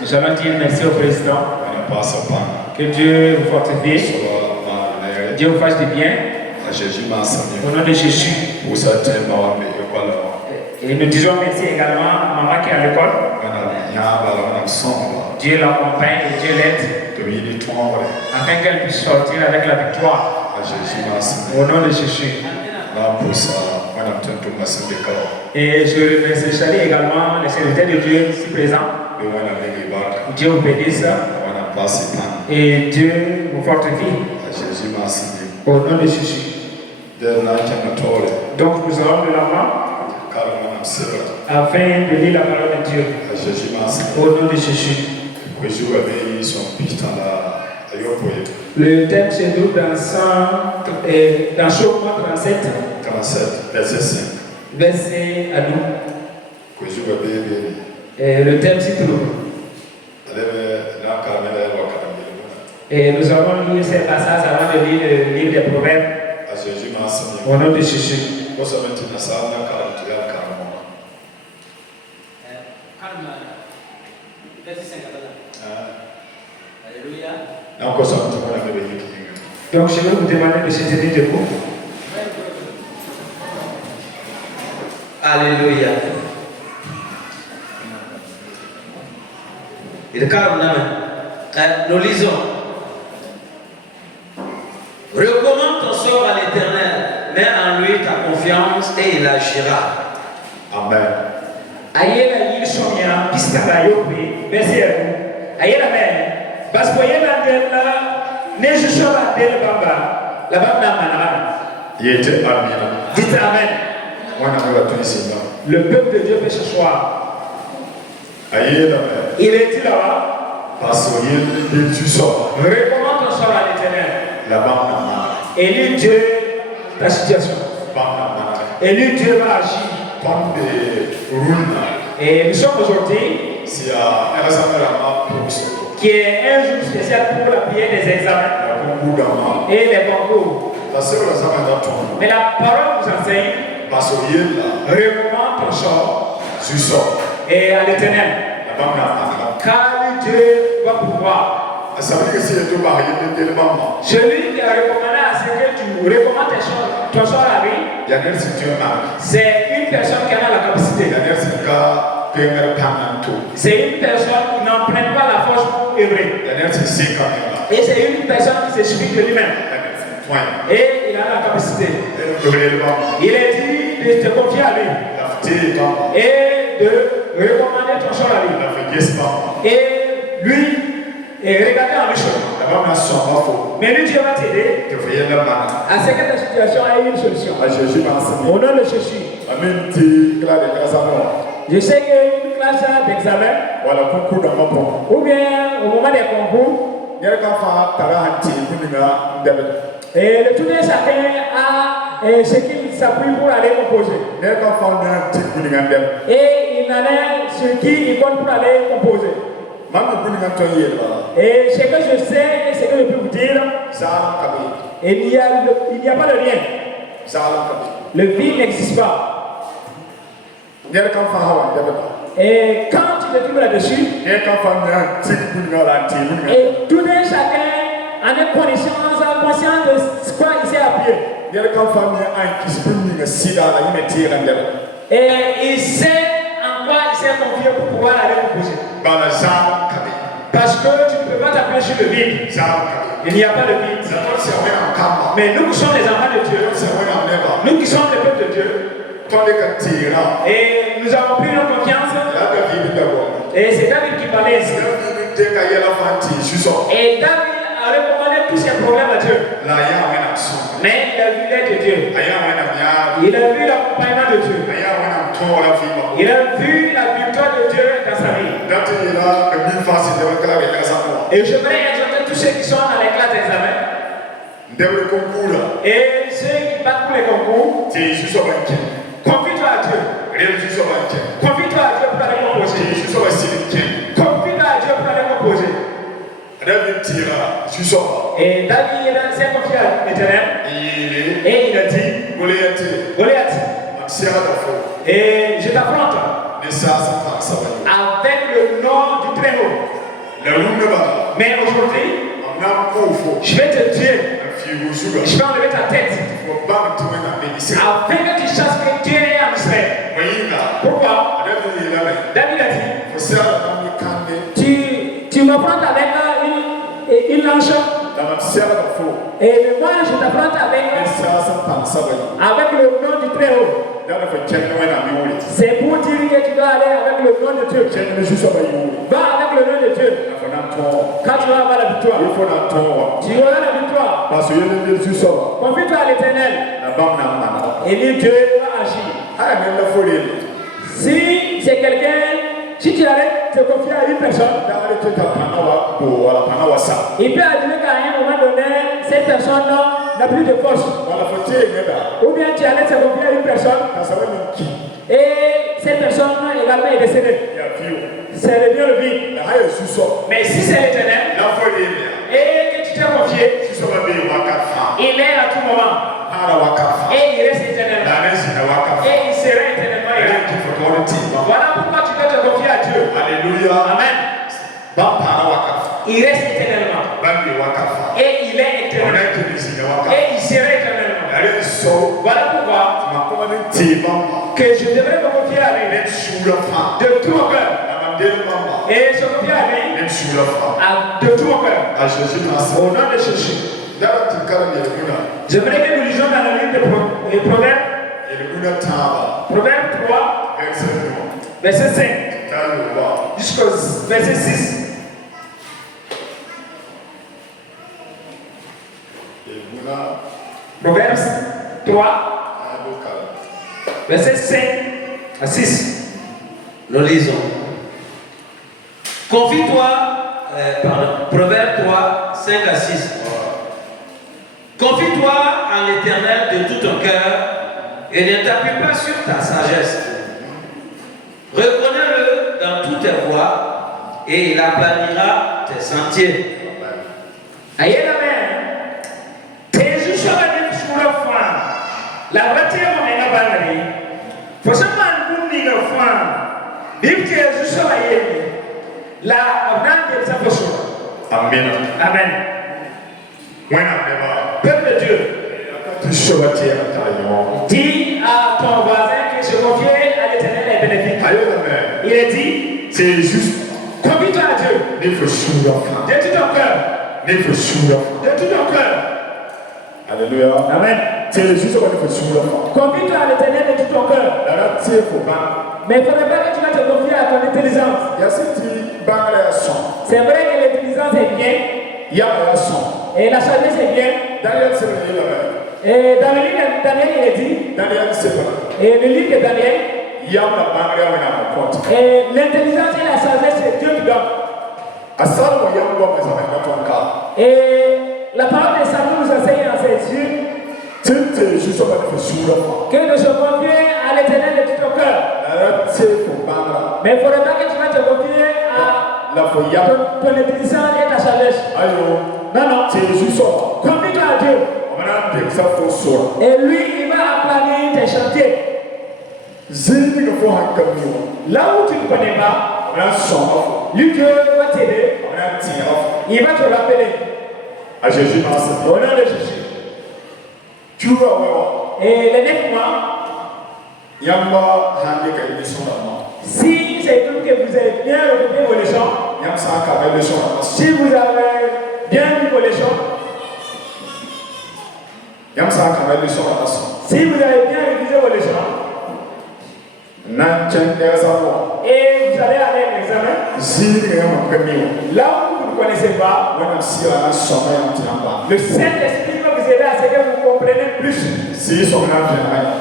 Nous allons dire merci au président. Que Dieu vous fortifie. Dieu vous fasse du bien. Au nom de Jésus. Et nous disons merci également à maman qui est à l'école. Dieu l'accompagne et Dieu l'aide. Afin qu'elle puisse sortir avec la victoire. Au nom de Jésus. Et je remercie salue également les serviteurs de Dieu ici présents. Dieu vous bénisse. Et Dieu vous fortifie. Au nom de Jésus. Donc nous allons de l'avant afin de lire la parole de Dieu. Au nom de Jésus. Le texte se trouve dans Chauffement 37, verset à nous. Et le thème s'y trouve. Et nous allons lire ces passages avant de lire le livre des Proverbes. Au nom de Jésus. Donc je vais vous demander de se tenir debout. Alléluia. Nous lisons. Recommande ton sort à l'Éternel, mets en lui ta confiance et il agira. Amen. Ayela yisomya piskala yope merci à vous. Ayela men parce que yela della ne je sera del baba la baba manana. Yete amen. Dites amen. Le peuple de Dieu fait ce soir. Il est là-bas. Parce que tu sors. Recommande ton sort à l'Éternel. Et lui Dieu ta situation. Et lui Dieu va agir. Et nous sommes aujourd'hui qui est un jour spécial pour la prière des examens et les concours. Mais la parole nous enseigne recommande ton sort et à l'Éternel. Car Dieu va pouvoir. Celui qui a recommandé à ce que tu recommandes ton sort à lui, c'est une personne qui a la capacité. C'est une personne qui n'emprunte pas la force pour œuvrer. Et c'est une personne qui se suffit de lui-même. Et il a la capacité. Il est dit de te confier à lui. Et de recommander ton sort à lui. Et lui, regarder en lui. Mais lui, Dieu va t'aider à ce que ta situation ait une solution. Au nom de Jésus. Je sais qu'il y a une classe d'examen. Ou bien au moment des concours. Et le tout de chacun a ce qu'il s'appuie pour aller composer. Et il en a ce qu'il compte pour aller composer. Et ce que je sais et ce que je peux vous dire, il n'y a pas de lien. Le vide n'existe pas. Et quand tu te trouves là-dessus, et tout un chacun en est conscient de quoi il s'est appuyé. Et il sait en quoi il s'est confié pour pouvoir aller composer. Parce que tu ne peux pas t'appuyer sur le vide. Il n'y a pas de vide. Mais nous qui sommes les enfants de Dieu, nous qui sommes le peuple de Dieu, et nous avons pris notre confiance. Et c'est David qui parlait ici. Et David a recommandé tous ses problèmes à Dieu. Mais il a vu l'aide de Dieu. Il a vu l'accompagnement de Dieu. Il a vu la victoire de Dieu dans sa vie. Et je voudrais exhorter tous ceux qui sont dans les classes d'examen. Et ceux qui battent pour les concours. Confie-toi à Dieu. Confie-toi à Dieu pour aller composer. Confie-toi à Dieu pour aller composer. Et David s'est confié à l'Éternel. Et il a dit Goliath, et je t'affronte avec le Très-Haut. Mais aujourd'hui, je vais te tuer. Je vais enlever ta tête. Afin que tu saches que Dieu est en Israël. Pourquoi? David a dit, tu m'affrontes avec une lance. Et moi je t'affronte avec le nom du Très-Haut. C'est pour dire que tu dois aller avec le nom de Dieu. Va avec le nom de Dieu. Quand tu vas avoir la victoire, tu auras la victoire. Confie-toi à l'Éternel. Et lui, Dieu va agir. Si c'est quelqu'un, si tu arrêtes de te confier à une personne, il peut arriver qu'à un moment donné, cette personne n'a plus de force. Ou bien tu arrêtes de te confier à une personne et cette personne également est décédée. C'est le Dieu le vide. Mais si c'est l'Éternel et que tu t'es confié, il est à tout moment. Et il reste éternellement. Et il sera éternellement. Voilà pourquoi tu dois te confier à Dieu. Alléluia. Amen. Il reste éternellement. Et il est éternellement. Et il sera éternellement. Voilà pourquoi que je devrais me confier à lui de tout mon cœur. Et se confier à lui de tout mon cœur. Au nom de Jésus. J'aimerais que nous lisions dans le livre de Proverbes. Proverbe 3, verset 5 jusqu'au verset 6. Proverbes 3, verset 5 à 6. Nous lisons. Confie-toi, Proverbe 3, 5 à 6. Confie-toi en l'Éternel de tout ton cœur et ne t'appuie pas sur ta sagesse. Reconnais-le dans toutes tes voies et il aplanira tes sentiers. Aïe la main. Jésus sera dit sur le fond. La voiture on est dans la vie. Faut seulement nous dire le fond. Vive Jésus sera dit. La avenante de sa posture. Amen. Amen. Peuple de Dieu. Dis à ton voisin que se confier à l'Éternel est bénéfique. Il est dit, c'est juste. Confie-toi à Dieu. De tout ton cœur. De tout ton cœur. Alléluia. Amen. C'est juste Confie-toi à l'Éternel de tout ton cœur. Mais il ne faudrait pas que tu vas te confier à ton intelligence. C'est vrai que l'intelligence est bien. Et la sagesse est bien. Et dans le livre de Daniel, il est dit. Et le livre de Daniel. Et l'intelligence et la sagesse, c'est Dieu qui donne. Et la parole de Samuel nous enseigne dans ses yeux que de se confier à l'Éternel de tout ton cœur. Mais il ne faudrait pas que tu vas te confier à ton intelligence et ta sagesse. Non, non. Confie-toi à Dieu. Et lui, il va aplanir tes chantiers. Là où tu ne connais pas, lui, Dieu va t'aider. Il va te rappeler. À Jésus, au nom de Jésus. Et les 9 mois, si c'est tout que vous avez bien occupé vos leçons, si vous avez bien lu vos leçons, si vous avez bien révisé vos leçons, et vous allez aller à l'examen, là où vous ne connaissez pas, le Saint-Esprit va vous aider à ce que vous compreniez plus.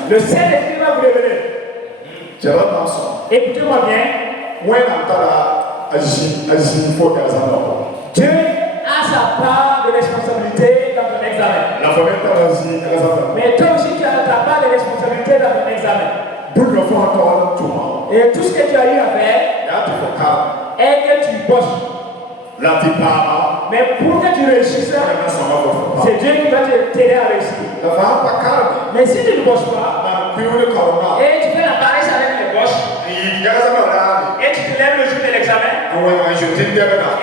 Le Saint-Esprit va vous révéler. Écoutez-moi bien. Dieu a sa part de responsabilité dans ton examen. Mais toi aussi tu as ta part de responsabilité dans ton examen. Et tout ce que tu as eu à faire est que tu bosses. Mais pour que tu réussisses, c'est Dieu qui va t'aider à réussir. Mais si tu ne bosses pas, et tu fais la paresse avec les poches, et tu te lèves le jour de l'examen,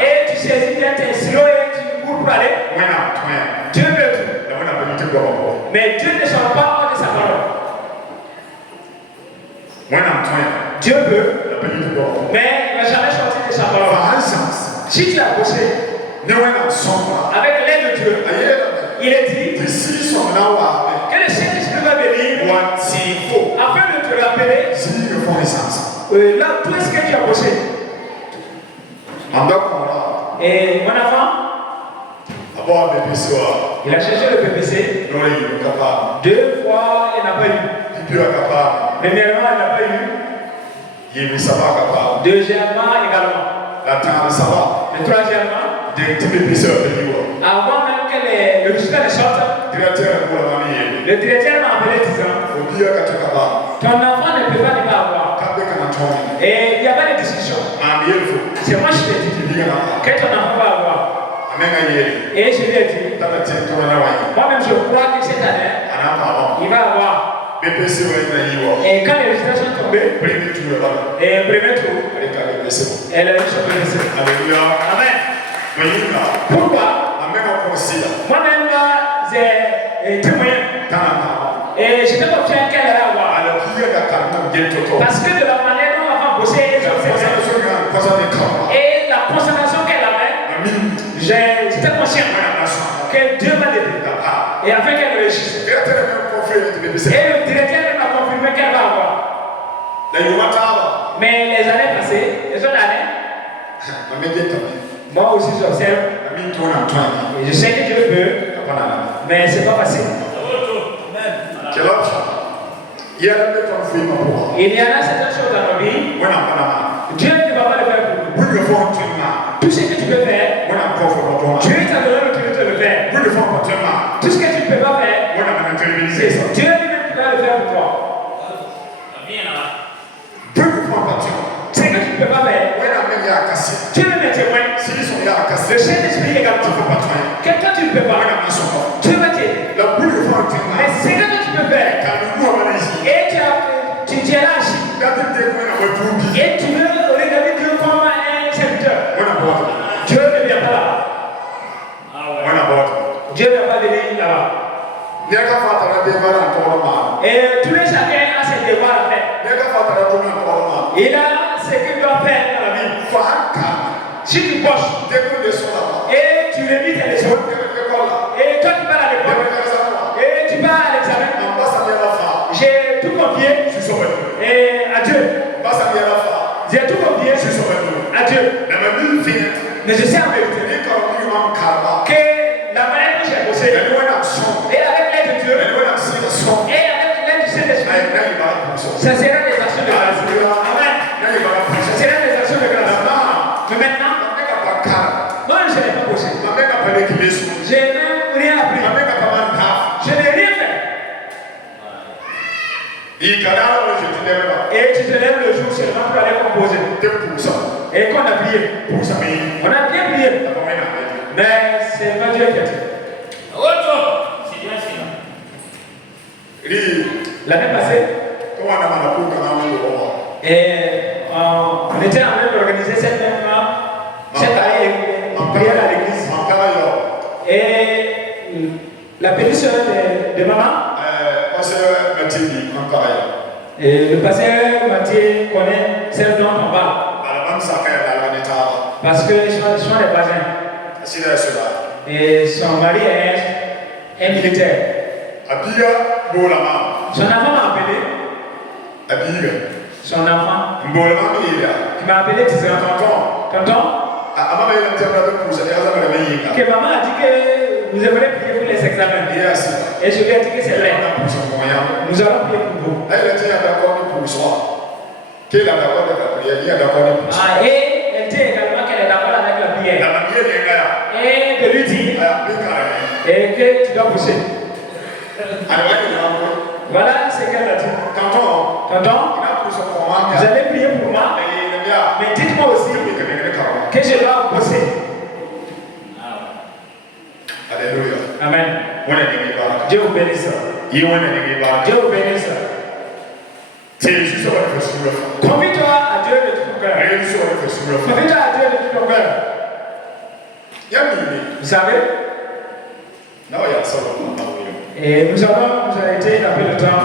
Et tu saisis bien tes stylos et tu cours pour aller. Dieu veut tout. Mais Dieu ne sort pas hors de sa parole. Dieu veut, mais il ne va jamais sortir de sa parole. Si tu as bossé avec l'aide de Dieu, il est dit que le Saint-Esprit va venir afin de te rappeler là tout ce que tu as bossé. Et mon enfant, il a cherché le PPC. 2 fois, il n'a pas eu. Premièrement, il n'a pas eu. Deuxièmement, également. Et troisièmement, avant même que le résultat ne sorte, le directeur m'a appelé disant ton enfant ne peut pas avoir. Et il n'y a pas de discussion. C'est moi qui t'ai dit que ton enfant va avoir. Et je lui ai dit, moi-même je crois que cette année, il va avoir. Et quand les résultats sont tombés, et premier tour, elle a eu son PPC. Alléluia. Amen. Pourquoi? Moi-même, j'ai témoigné. Et je n'ai pas obtenu qu'elle allait avoir. Parce que de la manière dont on va bosser, et la concentration qu'elle avait, j'étais conscient que Dieu m'a aidé. Et afin qu'elle réussisse. Et le directeur m'a confirmé qu'elle va avoir. Mais les années passées, les autres années, moi aussi j'observe. Et je sais que Dieu peut, mais c'est pas facile. Il y en a certaines choses dans nos vies. Dieu ne va pas le faire pour nous. Tout ce que tu peux faire, Dieu t'a donné l'autorité de le faire. Tout ce que tu ne peux pas faire, c'est ça. Dieu lui-même qui va le faire pour toi. Ce que tu ne peux pas faire, Dieu le met témoin. Le Saint-Esprit également. Quelqu'un tu ne peux pas, Dieu va t'aider. Mais ce que tu peux faire, et tu es là assis, et tu veux regarder Dieu comme un serviteur. Dieu ne vient pas là. Dieu ne va pas venir là-bas. Et tous les chacun a ses devoirs à faire. Il a ce qu'il doit faire dans la vie. Si tu bosses et tu révises tes leçons, et toi tu pars à l'école, et tu pars à l'examen, j'ai tout confié et à Dieu. J'ai tout confié à Dieu. Mais je sais en vérité que la manière que j'ai bossé, et avec l'aide de Dieu, et avec l'aide du Saint-Esprit, ça sera des actions de grâce. Amen. Ça sera des actions de grâce. Mais maintenant, moi je n'ai pas bossé. Je n'ai rien appris. Je n'ai rien fait. Et tu te lèves le jour seulement pour aller composer. Et qu'on a prié. On a bien prié. Mais c'est pas Dieu qui a dit. L'année passée, et on était en train d'organiser cette prière à l'église. Et la pétition de maman, et le pasteur Mathieu connaît celle dont on parle. Parce qu'ils sont des voisins. Et son mari est un militaire. Son enfant m'a appelé. Son enfant qui m'a appelé disant tonton, que maman a dit que vous aimeriez prier pour les examens. Et je lui ai dit que c'est vrai. Nous allons prier pour vous. Et elle dit également qu'elle est d'accord avec la prière. Et de lui dire et que tu dois pousser. Voilà ce qu'elle a dit. Tonton, vous allez prier pour moi, mais dites-moi aussi que je dois bosser. Alléluia. Amen. Dieu vous bénisse. Dieu vous bénisse. Confie-toi à Dieu de tout cœur. Confie-toi à Dieu de de ton cœur. Vous savez? Et nous avons été dans peu de temps.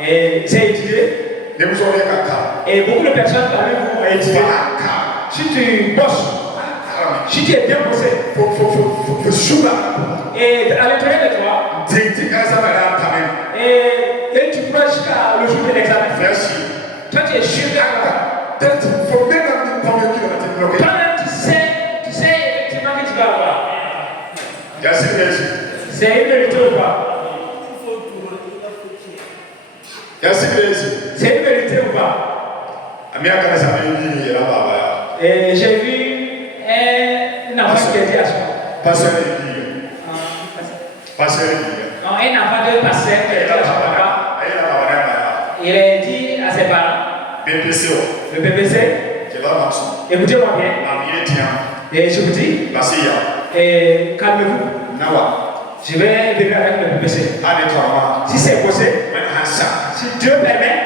Et c'est étudié. Et beaucoup de personnes parmi vous ont étudié. Si tu bosses, si tu es bien bossé, et à l'intérieur de toi, et tu crois jusqu'à le jour de l'examen, toi tu es sûr de toi-même tu sais effectivement que tu vas avoir. C'est une vérité ou pas? C'est une vérité ou pas? Et j'ai vu un enfant qui était à soi. Non, un enfant de pasteur qui était à son papa. Il a dit à ses parents, le BBC, écoutez-moi bien. Et je vous dis, et calmez-vous. Je vais venir avec le BBC. Si c'est possible, si Dieu permet,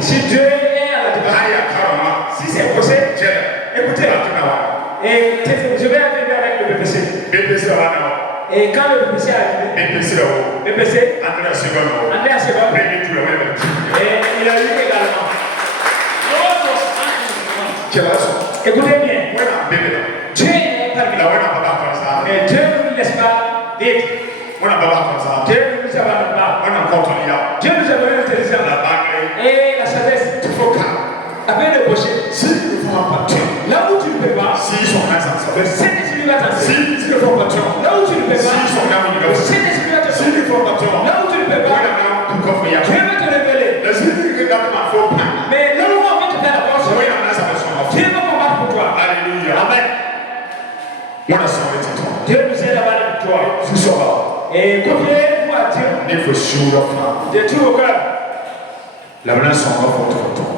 si Dieu est à la débat, si c'est possible, écoutez. Et je vais venir avec le BBC. Et quand le BBC arrive, BBC, André a seconde. Et il a eu également. Écoutez bien. Dieu est parmi nous. Et Dieu ne nous laisse pas vite. Dieu ne nous abandonne pas. Dieu nous a donné l'intelligence et la sagesse. Avec le boucher. Là où tu ne peux pas, le Saint-Esprit va t'enseigner. Là où tu ne peux pas, le Saint-Esprit va t'enseigner. Là où tu ne peux pas, Dieu va te révéler. Mais là où on va te faire la force, Dieu va combattre pour toi. Alléluia. Amen. Dieu nous aide à avoir la victoire. Et confiez-vous à Dieu de tout vos cœurs.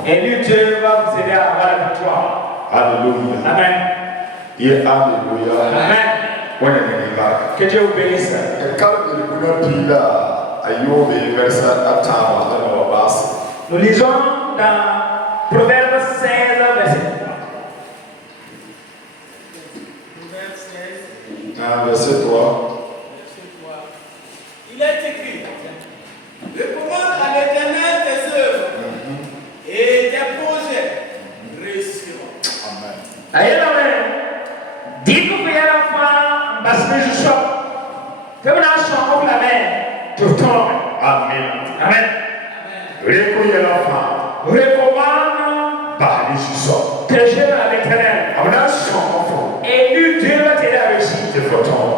Et lui, Dieu va vous aider à avoir la victoire. Alléluia. Amen. Alléluia. Amen. Que Dieu vous bénisse. Nous lisons dans Proverbe 16, verset 3. Verset 3. Il est écrit: recommande à l'Éternel tes œuvres et tes projets réussiront. Amen. Digo que era fã, mas vejo só. Que eu não sou uma main, tu tome. Amen. Amen. Recommande tes jeux à l'Éternel. Et lui, Dieu va t'aider à réussir.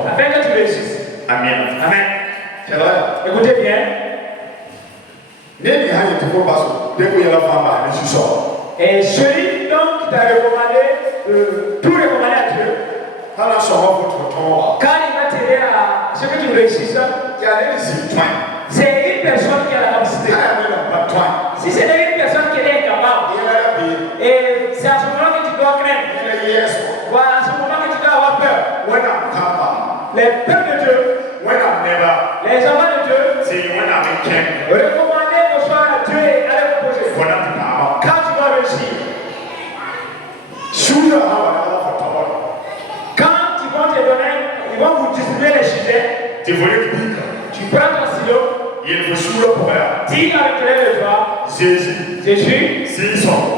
Afin que tu réussisses. Amen. Amen. Écoutez bien. Et celui donc qui t'a recommandé, tout recommandé à Dieu, quand il va t'aider à ce que tu réussisses, c'est une personne qui a la capacité. Si c'est une personne qui est incapable, et c'est à ce moment que tu dois craindre, voilà, à ce moment que tu dois avoir peur. Les peuples de Dieu, les enfants de Dieu, recommandez que soit à Dieu et à l'opposé. Quand tu vas réussir, quand ils vont te donner, ils vont vous distribuer les sujets, tu prends ton stylo, dis à l'intérieur de toi, Jésus,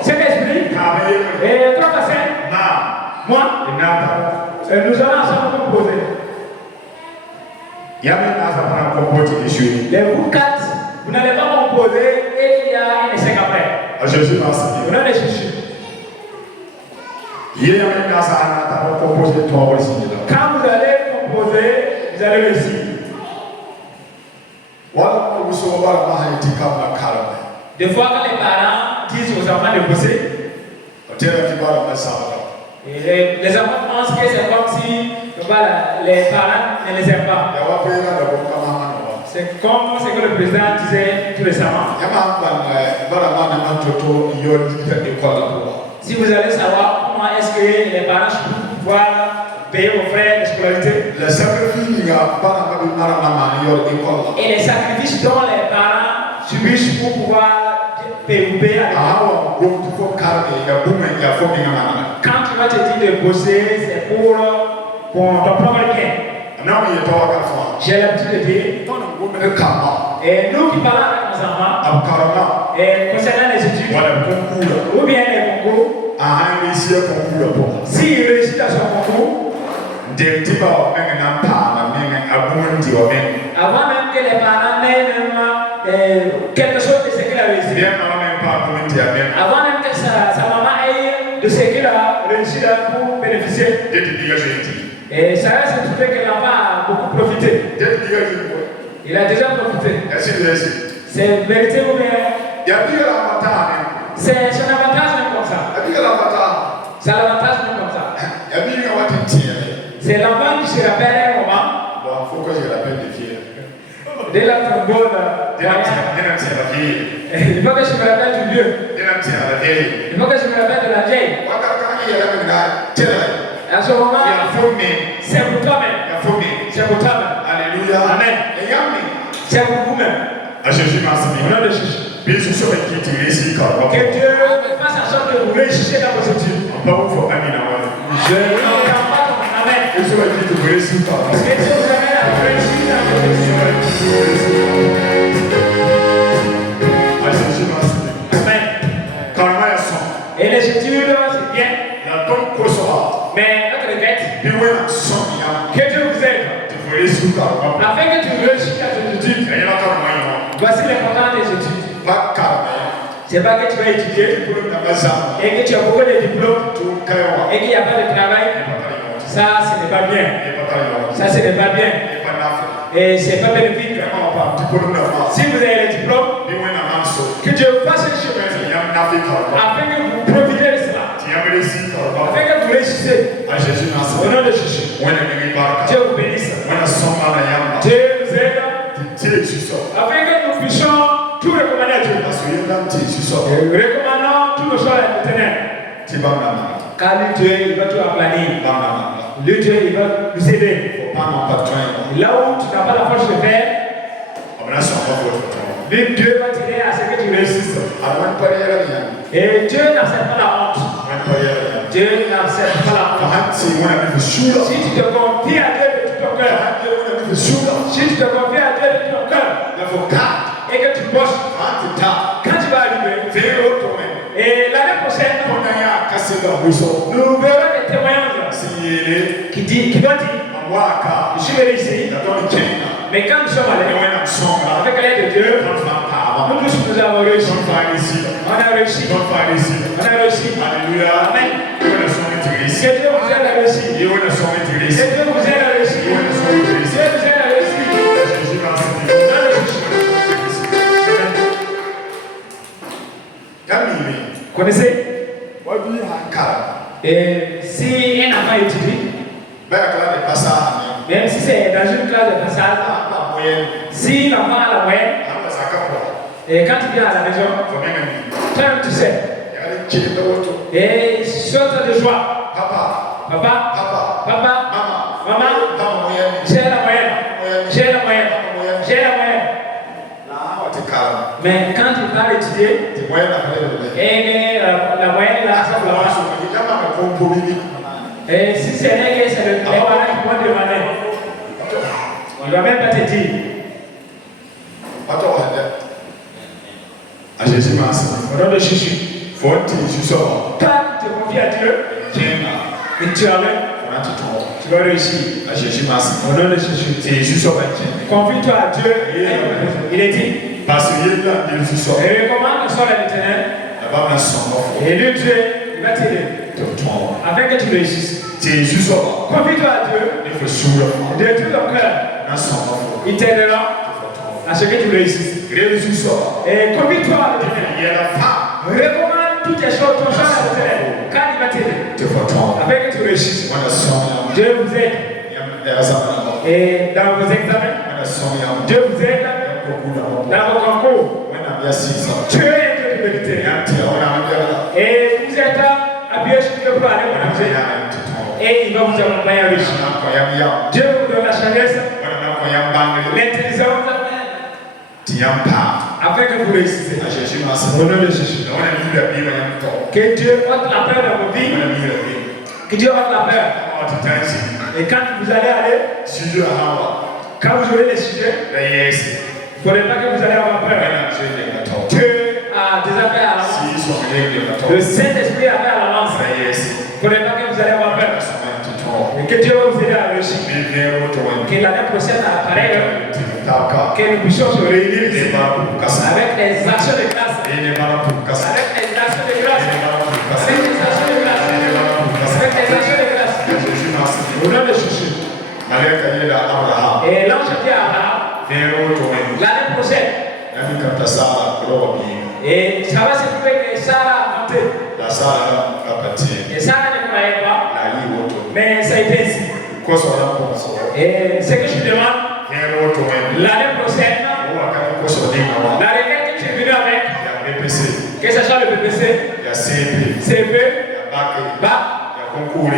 Saint-Esprit, et toi, Pasteur, moi, nous allons ensemble composer. Les vous quatre, vous n'allez pas composer et il y a un essai après. Vous n'allez chercher. Quand vous allez composer, vous allez réussir. Des fois, quand les parents disent aux enfants de bosser, et les enfants pensent que c'est comme si voilà, les parents ne les aiment pas. C'est comme ce que le président disait tout récemment. Si vous allez savoir comment est-ce que les parents peuvent pouvoir payer vos frais de scolarité, et les sacrifices dont les parents subissent pour pouvoir PUP. Quand tu vas te dire de bosser, c'est pour ton propre bien. J'ai l'habitude de dire, et nous qui parlons avec nos enfants, concernant les études, ou bien les concours, s'il réussit dans son concours, avant même que les parents n'aient même quelque chose de ce qu'il a réussi, avant même que sa maman ait de ce qu'il a réussi pour bénéficier, et ça reste trouvé que l'enfant a beaucoup profité. Il a déjà profité. C'est vérité ou bien c'est un avantage même comme ça. C'est l'avantage même comme ça. C'est l'enfant qui se rappelle un moment. Dès la trombone, il faut que je me rappelle du vieux. Il faut que je me rappelle de la vieille. À ce moment, c'est pour toi-même. C'est pour toi-même. Alléluia. Amen. C'est pour vous-même. À Jésus, merci. Au nom de Jésus. Que Dieu fasse en sorte que vous réussissiez dans vos études. Je n'entends pas ton amen. Que Dieu vous amène à réussir dans vos études. Amen. Et les études, c'est bien. Mais notre regrette, que Dieu vous aide. Afin que tu réussisses dans tes études. Voici l'important des études. C'est pas que tu vas étudier et que tu as beaucoup de diplômes et qu'il n'y a pas de travail. Ça, ce n'est pas bien. Ça, ce n'est pas bien. Et ce n'est pas bénéfique. Si vous avez les diplômes, que Dieu fasse un chemin afin que vous profitez de cela. Afin que vous réussissez. Au nom de Jésus. Dieu vous bénisse. Dieu vous aide. Afin que nous puissions tout recommander à Dieu. Recommandons tout le soir à l'éternel. Car lui Dieu, il va tout aplanir. Lui Dieu, il va nous aider. Là où tu n'as pas la force de faire, lui Dieu va t'aider à ce que tu réussisses. Et Dieu n'accepte pas la honte. Dieu n'accepte pas la honte. Si tu te confies à Dieu de tout ton cœur, si tu te confies à Dieu de tout ton cœur, et que tu bosses, quand tu vas arriver, et l'année prochaine, nous verrons des témoignages qui vont dire, je suis venu ici, mais quand nous sommes allés, avec l'aide de Dieu, nous tous nous avons réussi. On a réussi. On a réussi. Alléluia. Amen. Que Dieu vous aide à réussir. Que Dieu vous aide à réussir. Que Dieu vous aide à réussir. Connaissez? Et si un enfant étudie, même si c'est dans une classe de passage, si l'enfant a la moyenne, et quand il vient à la maison, toi-même tu sais, et il saute de joie. Papa, maman, j'ai la moyenne. Mais quand il va étudier, et la moyenne là, ça va. Et si c'est vrai que c'est les parents qui vont demander, il ne va même pas te dire. Au nom de Jésus. Toi, tu te confies à Dieu. Et tu as tu vas réussir. Au nom de Jésus. Confie-toi à Dieu. Il est dit. Et recommande le sort à l'éternel. Et lui, Dieu, il va t'aider. Afin que tu réussisses. Confie-toi à Dieu. De tout ton cœur. Il t'aidera à ce que tu réussisses. Et confie-toi à l'éternel. Recommande toutes tes choses, ton sort à l'éternel. Car il va t'aider. Afin que tu réussisses. Dieu vous aide. Et dans vos examens, Dieu vous aide. Dans vos concours, Dieu est Dieu de vérité. Et vous êtes appuyé sur Dieu pour aller vous amuser. Et il va vous accompagner à réussir. Dieu vous donne la sagesse, l'intelligence, afin que vous réussissiez. Au nom de Jésus. Que Dieu ôte la peur dans vos vies. Que Dieu ôte la peur. Et quand vous allez aller, quand vous aurez les sujets, il ne faudrait pas que vous allez avoir peur. Dieu a déjà fait à l'avance. Le Saint-Esprit a fait à l'avance. Il ne faudrait pas que vous allez avoir peur. Et que Dieu va vous aider à réussir. Que l'année prochaine, à pareille heure, que nous puissions se réunir ici avec les actions de grâce. Avec les actions de grâce. Avec les actions de grâce. Avec les actions de grâce. Au nom de Jésus. Et l'ange dit à Abraham, l'année prochaine, et ça va se trouver que Sarah a monté. Et Sarah ne croyait pas, mais ça a été ainsi. Et ce que je demande, l'année prochaine, la requête que tu es venu avec, que ce soit le PPC, CP, BAC, concours,